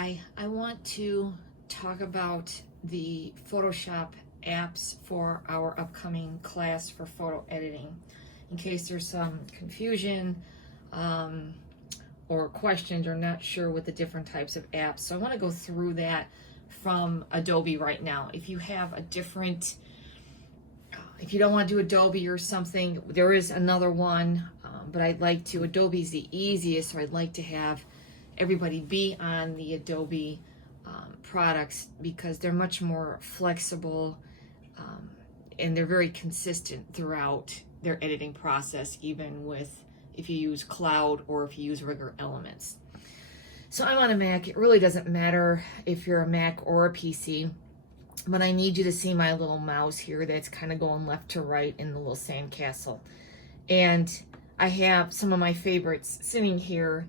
Hi, I want to talk about the Photoshop apps for our upcoming class for photo editing, in case there's some confusion or questions or not sure with the different types of apps. So I want to go through that from Adobe right now. If you have a different, if you don't want to do Adobe or something, there is another one, but I'd like to, Adobe's the easiest, so I'd like to have everybody be on the Adobe products because they're much more flexible and they're very consistent throughout their editing process, even with if you use cloud or if you use regular elements. So I'm on a Mac. It really doesn't matter if you're a Mac or a PC, but I need you to see my little mouse here that's kind of going left to right in the little sandcastle. And I have some of my favorites sitting here,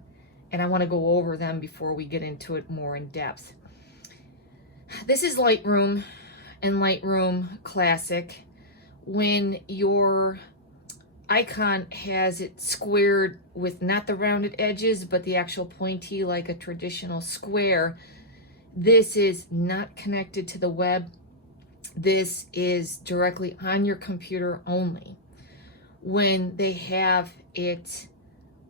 and I want to go over them before we get into it more in depth. This is Lightroom and Lightroom Classic. When your icon has it squared with not the rounded edges, but the actual pointy like a traditional square, this is not connected to the web. This is directly on your computer only. When they have it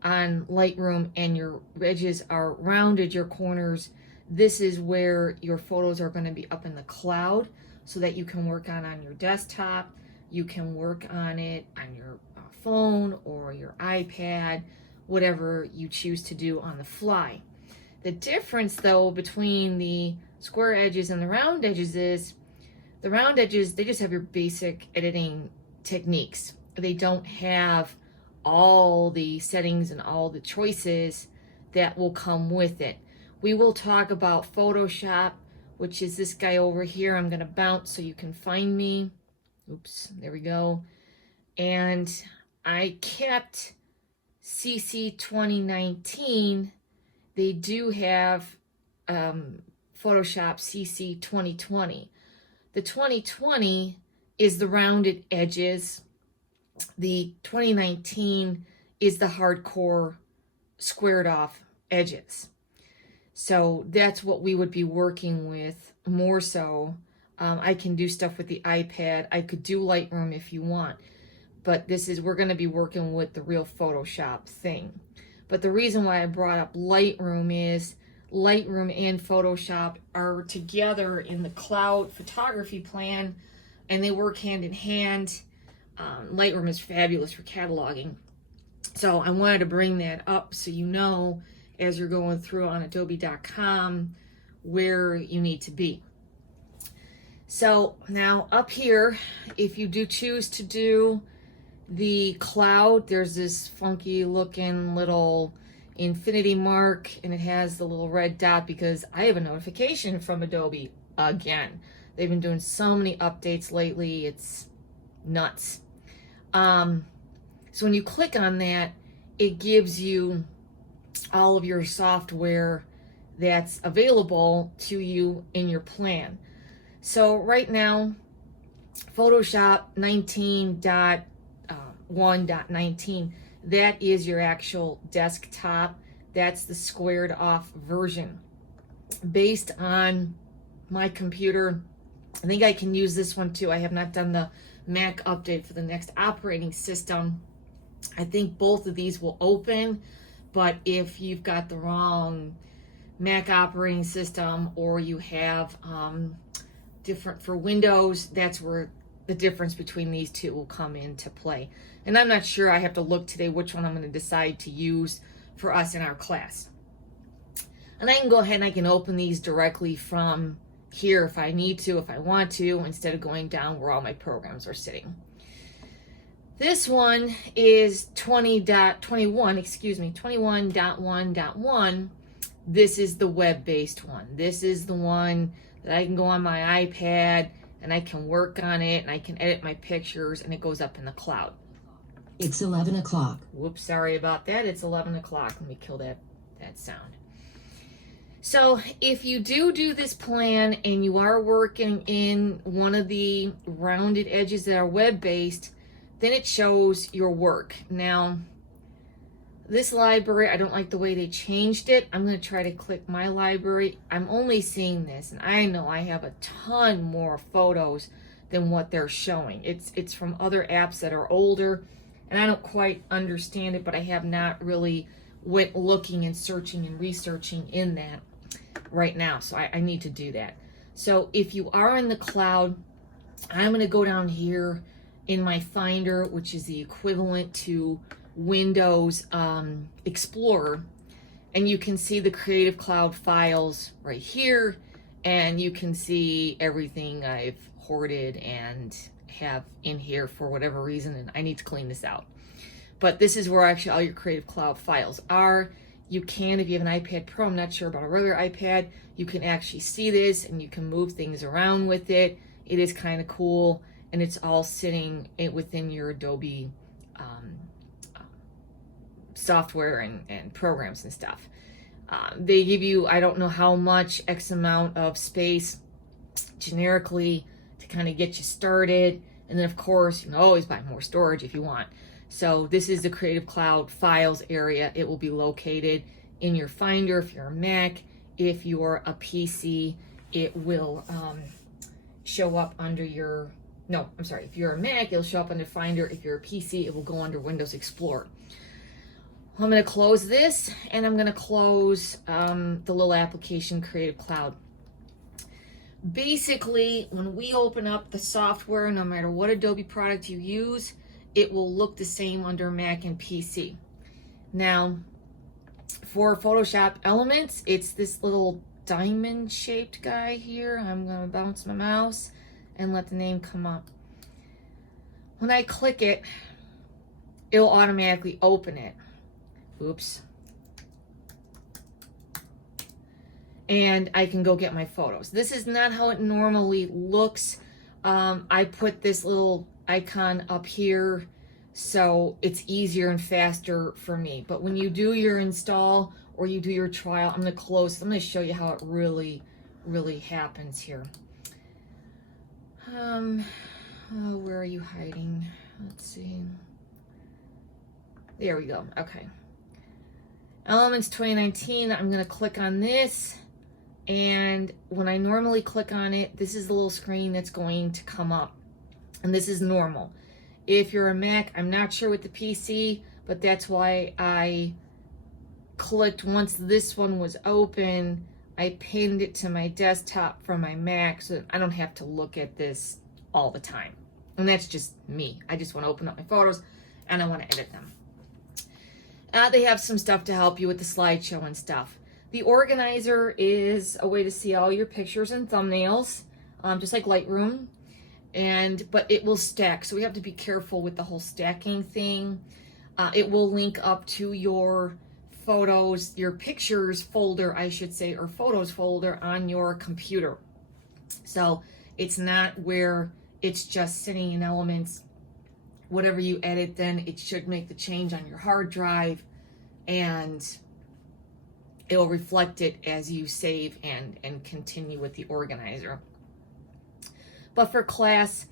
on Lightroom and your edges are rounded, your corners, this is where your photos are going to be up in the cloud so that you can work on your desktop. You can work on it on your phone or your iPad, whatever you choose to do on the fly. The difference though between the square edges and the round edges is the round edges, they just have your basic editing techniques. They don't have all the settings and all the choices that will come with it. We will talk about Photoshop, which is this guy over here. I'm going to bounce so you can find me. Oops, there we go. And I kept CC 2019. They do have Photoshop CC 2020. The 2020 is the rounded edges. The 2019 is the hardcore squared off edges. So that's what we would be working with more so. I can do stuff with the iPad. I could do Lightroom if you want, but we're going to be working with the real Photoshop thing. But the reason why I brought up Lightroom is Lightroom and Photoshop are together in the cloud photography plan, and they work hand in hand. Lightroom is fabulous for cataloging. So I wanted to bring that up so you know as you're going through on adobe.com where you need to be. So now up here, if you do choose to do the cloud, there's this funky looking little infinity mark and it has the little red dot because I have a notification from Adobe again. They've been doing so many updates lately, it's nuts. So when you click on that, it gives you all of your software that's available to you in your plan. So right now, Photoshop 19.1.19, that is your actual desktop. That's the squared off version. Based on my computer, I think I can use this one too. I have not done the Mac update for the next operating system. I think both of these will open, but if you've got the wrong Mac operating system or you have different for Windows, that's where the difference between these two will come into play. And I'm not sure, I have to look today which one I'm going to decide to use for us in our class. And I can go ahead and I can open these directly from here if I need to, if I want to, instead of going down where all my programs are sitting. This one is 21.1.1. This is the web-based one. This is the one that I can go on my iPad and I can work on it and I can edit my pictures and it goes up in the cloud. It's 11 o'clock. Whoops, sorry about that. It's 11 o'clock. Let me kill that sound. So if you do this plan and you are working in one of the rounded edges that are web-based, then it shows your work. Now, this library, I don't like the way they changed it. I'm going to try to click my library. I'm only seeing this, and I know I have a ton more photos than what they're showing. It's from other apps that are older, and I don't quite understand it, but I have not really went looking and searching and researching in that right now. So I need to do that. So if you are in the cloud, I'm going to go down here in my Finder, which is the equivalent to Windows Explorer, and you can see the Creative Cloud files right here, and you can see everything I've hoarded and have in here for whatever reason, and I need to clean this out. But this is where actually all your Creative Cloud files are. You can, if you have an iPad Pro, I'm not sure about a regular iPad, you can actually see this and you can move things around with it. It is kind of cool, and it's all sitting within your Adobe software and programs and stuff. They give you, I don't know how much, X amount of space generically to kind of get you started. And then of course, you can always buy more storage if you want. So this is the Creative Cloud files area. It will be located in your Finder if you're a Mac. If you're a PC, it will show up under your, no, I'm sorry. If you're a Mac, it'll show up under Finder. If you're a PC, it will go under Windows Explorer. I'm going to close this, and I'm going to close the little application Creative Cloud. Basically, when we open up the software, no matter what Adobe product you use, it will look the same under Mac and PC. Now, for Photoshop Elements, it's this little diamond-shaped guy here. I'm going to bounce my mouse and let the name come up. When I click it, it'll automatically open it. Oops. And I can go get my photos. This is not how it normally looks. I put this little icon up here so it's easier and faster for me. But when you do your install or you do your trial, I'm going to close. I'm going to show you how it really happens here. Oh, where are you hiding? Let's see. There we go. Okay. Elements 2019, I'm going to click on this, and when I normally click on it, this is the little screen that's going to come up, and this is normal. If you're a Mac, I'm not sure with the PC, but that's why I clicked once this one was open, I pinned it to my desktop from my Mac so that I don't have to look at this all the time. And that's just me. I just want to open up my photos and I want to edit them. They have some stuff to help you with the slideshow and stuff. The organizer is a way to see all your pictures and thumbnails, just like Lightroom, but it will stack. So we have to be careful with the whole stacking thing. It will link up to your photos, your pictures folder, I should say, or photos folder on your computer. So it's not where it's just sitting in Elements. Whatever you edit, then it should make the change on your hard drive, and it'll reflect it as you save and continue with the organizer. But for class,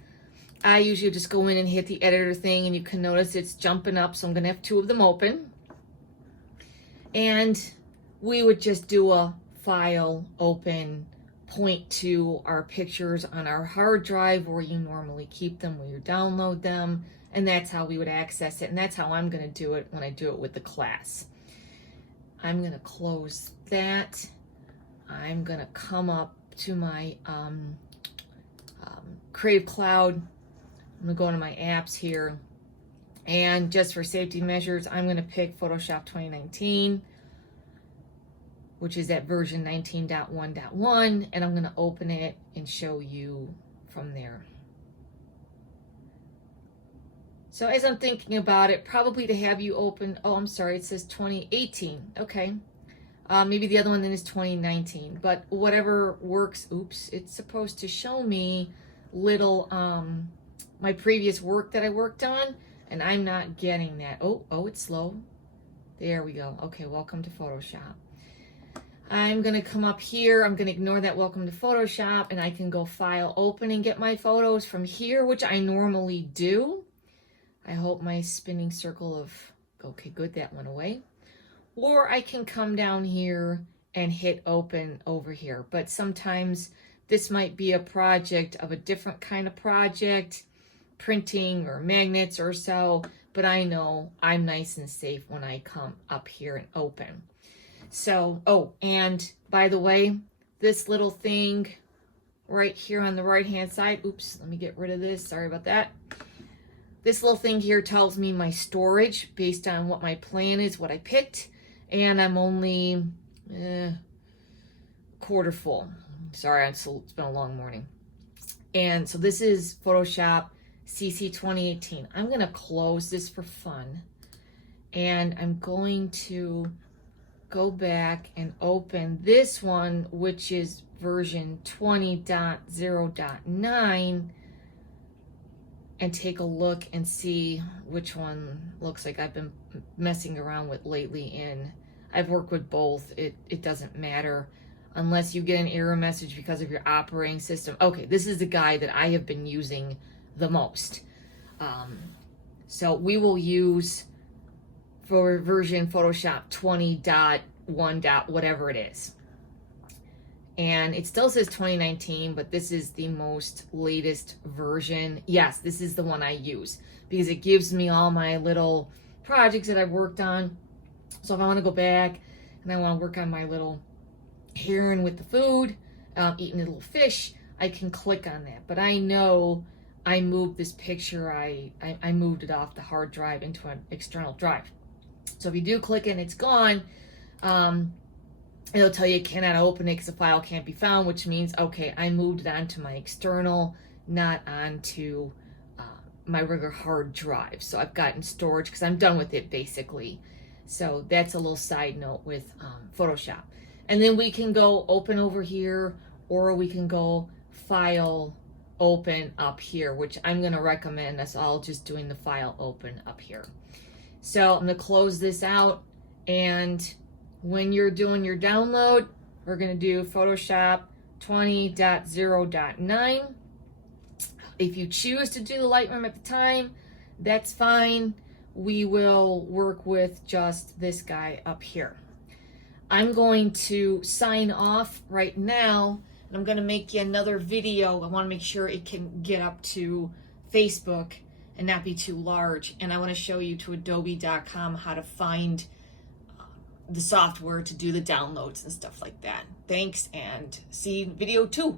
I usually just go in and hit the editor thing, and you can notice it's jumping up, so I'm going to have two of them open. And we would just do a file open, point to our pictures on our hard drive where you normally keep them, where you download them. And that's how we would access it. And that's how I'm going to do it when I do it with the class. I'm going to close that. I'm going to come up to my Creative Cloud. I'm going to go into my apps here. And just for safety measures, I'm going to pick Photoshop 2019, which is at version 19.1.1. And I'm going to open it and show you from there. So as I'm thinking about it, probably to have you open, oh, I'm sorry, it says 2018. Okay. Maybe the other one then is 2019. But whatever works, oops, it's supposed to show me little, my previous work that I worked on, and I'm not getting that. Oh, it's slow. There we go. Okay, welcome to Photoshop. I'm going to come up here. I'm going to ignore that welcome to Photoshop, and I can go File, Open, and get my photos from here, which I normally do. I hope my spinning circle of, okay, good, that went away. or I can come down here and hit open over here. But sometimes this might be a project of a different kind of project, printing or magnets or so, but I know I'm nice and safe when I come up here and open. So, oh, and by the way, this little thing right here on the right hand side, oops, let me get rid of this, sorry about that. This little thing here tells me my storage based on what my plan is, what I picked, and I'm only quarter full. Sorry, it's been a long morning. And so this is Photoshop CC 2018. I'm going to close this for fun, and I'm going to go back and open this one, which is version 20.0.9, and take a look and see which one looks like I've been messing around with lately. And I've worked with both. It doesn't matter unless you get an error message because of your operating system. Okay, this is the guy that I have been using the most. So we will use for version Photoshop 20.1. Whatever it is. And it still says 2019, but this is the most latest version. Yes, this is the one I use because it gives me all my little projects that I've worked on. So if I want to go back and I want to work on my little heron with the food, eating a little fish, I can click on that. But I know I moved this picture, I moved it off the hard drive into an external drive. So if you do click and it's gone, it'll tell you cannot open it because the file can't be found, which means, okay, I moved it onto my external, not onto my regular hard drive. So I've gotten storage because I'm done with it basically. So that's a little side note with Photoshop. And then we can go open over here, or we can go file open up here, which I'm going to recommend us all just doing the file open up here. So I'm going to close this out, and when you're doing your download, we're going to do Photoshop 20.0.9. If you choose to do the Lightroom at the time, that's fine. We will work with just this guy up here. I'm going to sign off right now, and I'm going to make you another video. I want to make sure it can get up to Facebook and not be too large. And I want to show you to adobe.com how to find the software to do the downloads and stuff like that. Thanks, and see video 2.